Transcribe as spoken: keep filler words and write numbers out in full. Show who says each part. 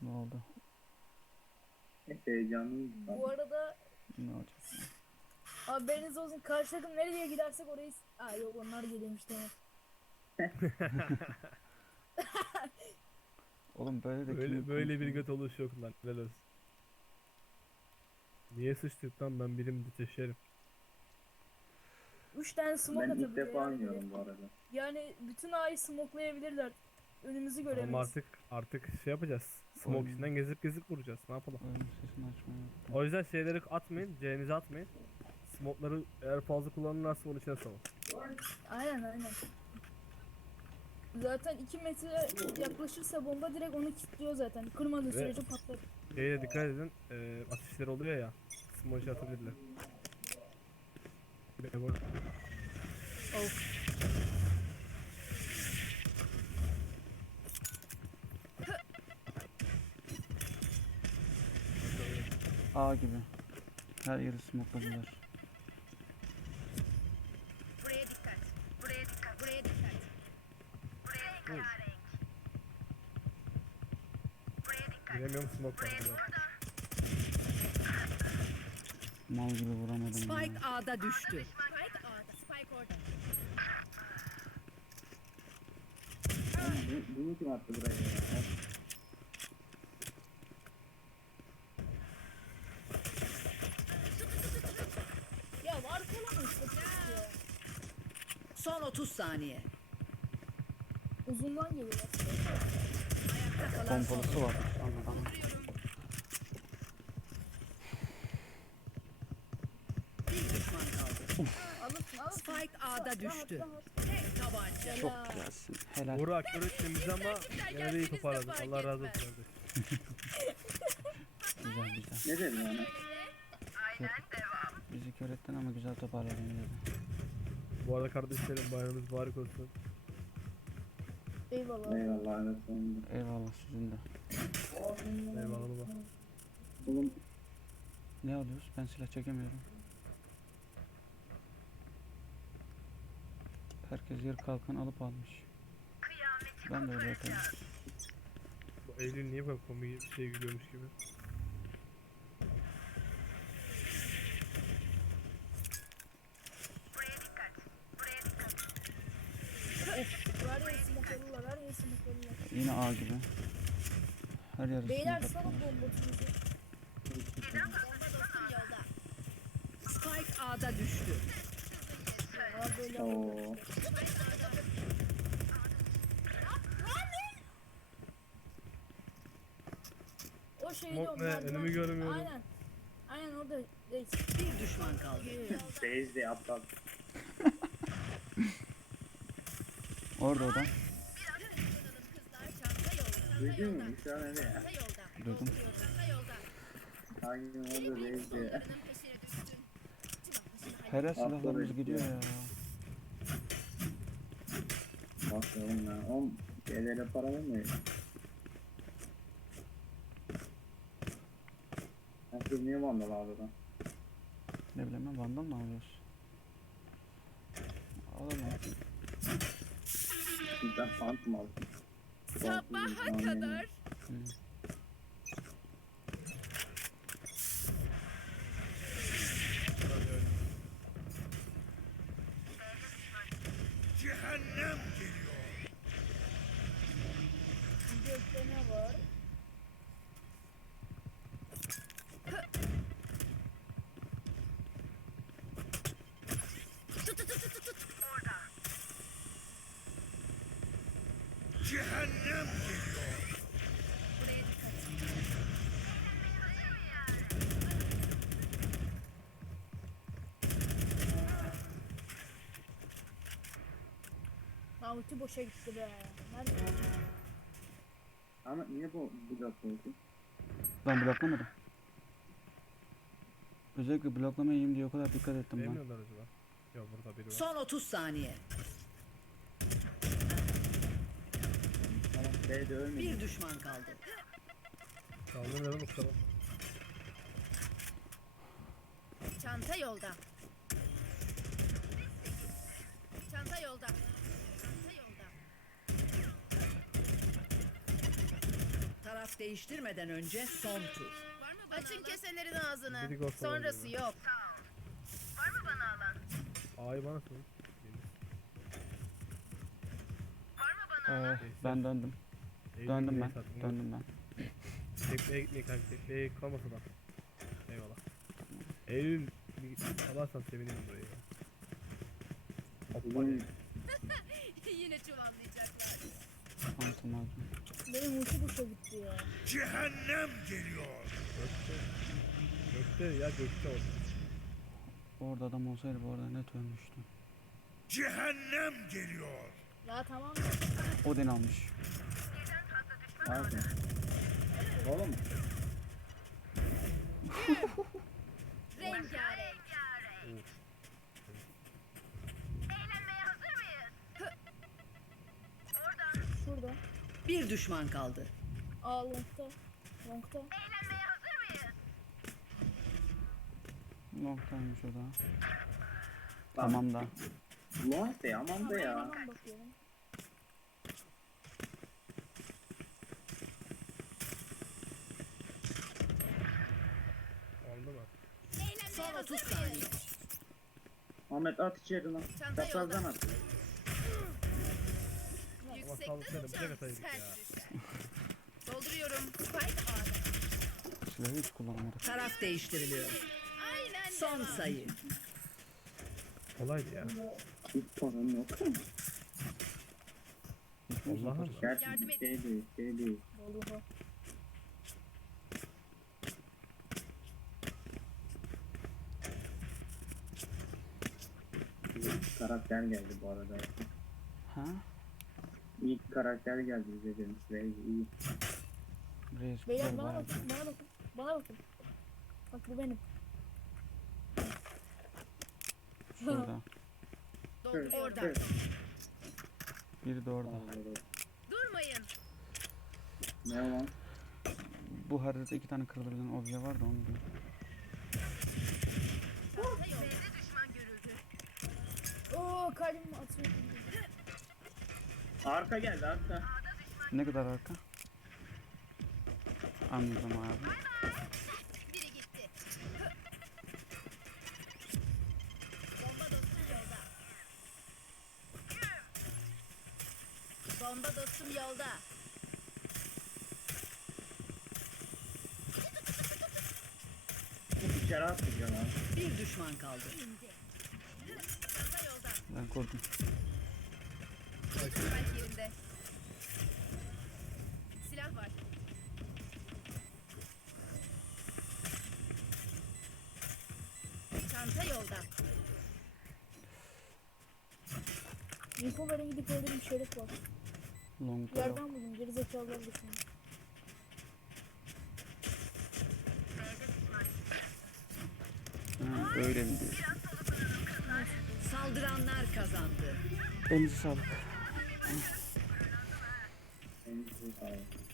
Speaker 1: Ne oldu?
Speaker 2: Heyecanlıyım.
Speaker 3: Bu arada
Speaker 1: Ne olacak?
Speaker 3: haberiniz olsun, karşı takım nereye gidersek orayı... Aa yok, onlar geliyormuş demek.
Speaker 1: Oğlum böyle de
Speaker 4: Böyle
Speaker 1: kimi
Speaker 4: böyle bir
Speaker 1: konuşuyor?
Speaker 4: göt oluş yok lan. Helal olsun. Niye sıçtık lan, ben birimde taşırım.
Speaker 3: Üç tane smoke
Speaker 2: Ben ilk
Speaker 3: atabilir
Speaker 2: defa
Speaker 3: yani.
Speaker 2: oynuyorum bu arada.
Speaker 3: Yani bütün A'yı smokelayabilirler. Önümüzü
Speaker 4: Tamam,
Speaker 3: göremeyiz.
Speaker 4: artık artık şey yapacağız. Smoke
Speaker 1: Oyun.
Speaker 4: içinden gezip gezip vuracağız. Ne yapalım?
Speaker 1: Oyunun sesini açmayı unuttum.
Speaker 4: O yüzden şeyleri atmayın. C'nizi atmayın. Smoke'ları eğer fazla kullanırlarsa onun içine salın.
Speaker 3: Aynen aynen. Zaten iki metre yaklaşırsa bomba direkt onu kilitliyor zaten. Kırmadığı
Speaker 4: Ve-
Speaker 3: sürece patlar.
Speaker 4: Şeye dikkat edin. E, atışlar oluyor ya. Smoke içine atabilirler. Bir de bu-
Speaker 3: Of.
Speaker 1: A gibi. Her yeri smokeladılar.
Speaker 5: Buraya dikkat. Buraya dikkat. Buraya dikkat. Buraya dikkat. Buraya dikkat.
Speaker 4: Bilemiyorum, smoke var burada.
Speaker 1: Mal gibi vuramadım
Speaker 6: Spike
Speaker 1: ya.
Speaker 6: A'da düştü.
Speaker 5: Spike orada. Spike orada.
Speaker 2: Bu- Bunu kim attı buraya ya?
Speaker 3: Ya var falan işte. Ya.
Speaker 6: Son otuz saniye.
Speaker 3: Uzundan geliyorlar.
Speaker 6: Ayakta kalan son.
Speaker 1: Pompalısı var. Anladım.
Speaker 6: Bir düşman kaldı.
Speaker 3: Alırsın alırsın.
Speaker 6: Spike A'da düştü.
Speaker 3: Rahat, rahat.
Speaker 6: Tek tabanca.
Speaker 1: Çok güzelsin. Helal.
Speaker 4: Vuru akıyor ettiğimiz ama yine de iyi toparladın. Allah razı olsun kardeş.
Speaker 1: Güzel güzel.
Speaker 2: Ne dedim yani?
Speaker 1: Bizi kör ettin ama güzel toparladın dedi.
Speaker 4: Bu arada kardeşlerim, bayramınız mübarek olsun.
Speaker 3: Eyvallah.
Speaker 2: Eyvallah evet sonunda.
Speaker 1: Eyvallah sizin de.
Speaker 4: Eyvallah baba.
Speaker 2: Oğlum
Speaker 1: Ne alıyoruz? Ben silah çekemiyorum. Herkes yer kalkan alıp almış. Ben de öyle yapayım.
Speaker 4: Bu Eylül niye böyle komik bir şey gülüyormuş gibi?
Speaker 3: Ver ya smoke'larıyla, ver ya smoke'larıyla.
Speaker 1: Yine A gibi. Her yer
Speaker 3: Beyler
Speaker 1: smoke
Speaker 3: sana
Speaker 1: attılar.
Speaker 3: bomba tutucu.
Speaker 6: Spike A'da düştü.
Speaker 3: Ya böyle
Speaker 2: ooo.
Speaker 3: o şeyde
Speaker 4: Smoke
Speaker 3: o
Speaker 4: ne?
Speaker 3: merdiven-
Speaker 4: Önümü görmüyorum.
Speaker 3: Aynen. Aynen orada. Reis.
Speaker 6: Bir düşman kaldı.
Speaker 2: Beyzde aptal.
Speaker 1: Orada o da.
Speaker 2: Duydun mu? Şu an öyle ya.
Speaker 1: Duydum.
Speaker 2: Aynen orada Beyzde.
Speaker 1: Her yer silahlarımız
Speaker 2: Atladı.
Speaker 1: gidiyor ya.
Speaker 2: Bak oğlum ya. Oğlum şeylere para vermiyor. Herkes niye vandal abi lan?
Speaker 1: Ne bileyim ben vandal mı alıyoruz? Alalım.
Speaker 2: Ben phantom aldım.
Speaker 5: Sabaha kadar.
Speaker 1: Hı.
Speaker 3: Gökte ne var? Ulti boşa gitti be. Nerede?
Speaker 2: Ama niye bu blok oldu?
Speaker 1: Ben bloklamadım. Özellikle bloklama yiyeyim diye o kadar dikkat ettim ben.
Speaker 4: Beğenmiyorlar acaba? Yok, burada biri var.
Speaker 6: Son otuz saniye.
Speaker 2: Tamam Beyzde ölmedi.
Speaker 6: Bir düşman kaldı.
Speaker 4: Kaldırmayalım mı kusura bakma.
Speaker 5: Çanta yolda. Çanta yolda. Çanta yolda.
Speaker 6: Taraf değiştirmeden önce son tur.
Speaker 5: Var mı bana Açın keselerin ağzını.
Speaker 4: Biri gol falan
Speaker 5: Sonrası
Speaker 4: dedi.
Speaker 5: yok. Var mı bana alan?
Speaker 4: A'yı bana sorun.
Speaker 5: Var mı bana?
Speaker 1: Ee, ben döndüm. Döndüm ben. Döndüm ben.
Speaker 4: Tekneye gitmeyin kanka. Tekneye kalmasa da. Eyvallah. Eylül bir alarsan sevinirim burayı. ya. Hoppa.
Speaker 2: Bugün
Speaker 5: Yine çuvallayacaklar.
Speaker 1: Phantom aldım.
Speaker 3: Benim ulti boşa gitti ya.
Speaker 4: Gökte. Gökte ya gökte olsun.
Speaker 1: Orada adam olsaydı bu arada net ölmüştü.
Speaker 3: Ya tamam.
Speaker 1: Odin almış.
Speaker 2: abi. Oğlum
Speaker 5: Rengarenk. Eğlenmeye hazır mıyız? Oradan.
Speaker 3: Şurada.
Speaker 6: Bir düşman kaldı.
Speaker 3: Aa longta. Longta.
Speaker 5: Eğlenmeye hazır mıyız?
Speaker 1: Noktaymış o da.
Speaker 2: Lan,
Speaker 1: Tamam da.
Speaker 2: long be aman be ya.
Speaker 3: Hemen bakıyorum.
Speaker 4: Oldu mu?
Speaker 5: Eğlenmeye
Speaker 6: Son
Speaker 5: hazır
Speaker 6: otuz
Speaker 5: mıyız?
Speaker 6: saniye.
Speaker 2: Ahmet at içeri lan.
Speaker 5: Çanta
Speaker 2: Çaprazdan
Speaker 5: yolda.
Speaker 2: at.
Speaker 5: Yüksekten
Speaker 4: sağlıklarım,
Speaker 5: uçan.
Speaker 4: direkt ataydık
Speaker 5: Ters
Speaker 4: ya.
Speaker 5: düşer. Dolduruyorum. Spike A'da.
Speaker 1: Silahı hiç kullanamadık.
Speaker 6: Taraf değiştiriliyor.
Speaker 5: Aynen
Speaker 6: Son
Speaker 5: devam.
Speaker 6: sayı.
Speaker 4: Kolaydı ya.
Speaker 2: Hiç sorun yok.
Speaker 1: Hiç mi
Speaker 4: Allah'ım.
Speaker 1: uzatırız?
Speaker 2: Gerçi
Speaker 5: Yardım
Speaker 2: bir
Speaker 5: edin.
Speaker 2: şey değil, şey değil.
Speaker 3: Vallahi.
Speaker 2: İlk karakter geldi bu arada.
Speaker 1: Ha?
Speaker 2: İlk karakter geldi bize demiş. Ve iyi.
Speaker 1: Reis
Speaker 3: Beyler
Speaker 1: kurtar
Speaker 3: bana
Speaker 1: bayağı.
Speaker 3: bakın. Bana bakın. Bana bakın. Bak bu benim.
Speaker 1: Şurada.
Speaker 5: Dolduruyorum.
Speaker 2: Oradan.
Speaker 1: Biri de orada.
Speaker 5: Durmayın.
Speaker 2: Ne lan?
Speaker 1: Bu haritada iki tane kırılabilen obje var da onu diyor.
Speaker 5: Çanta yolda. B'de düşman görüldü.
Speaker 3: Oo kalbim atıyor.
Speaker 2: Arka geldi arka.
Speaker 1: Ne kadar arka? Anladım abi.
Speaker 5: Biri gitti. Bomba dostum yolda. Bomba dostum yolda.
Speaker 2: İçeri atmayacağım abi.
Speaker 6: Bir düşman kaldı.
Speaker 5: İndi. Çanta yolda.
Speaker 1: Ben korktum.
Speaker 5: Spike yerinde. Silah var. Çanta yolda.
Speaker 3: Info verin gidip öldürün şerif var.
Speaker 1: Long da yok.
Speaker 3: Yerden buldum. Geri zekalılar düşünün.
Speaker 1: Ha, öyle mi diyor?
Speaker 6: Saldıranlar kazandı.
Speaker 1: Elinize sağlık.
Speaker 2: En iyisi sağ ol.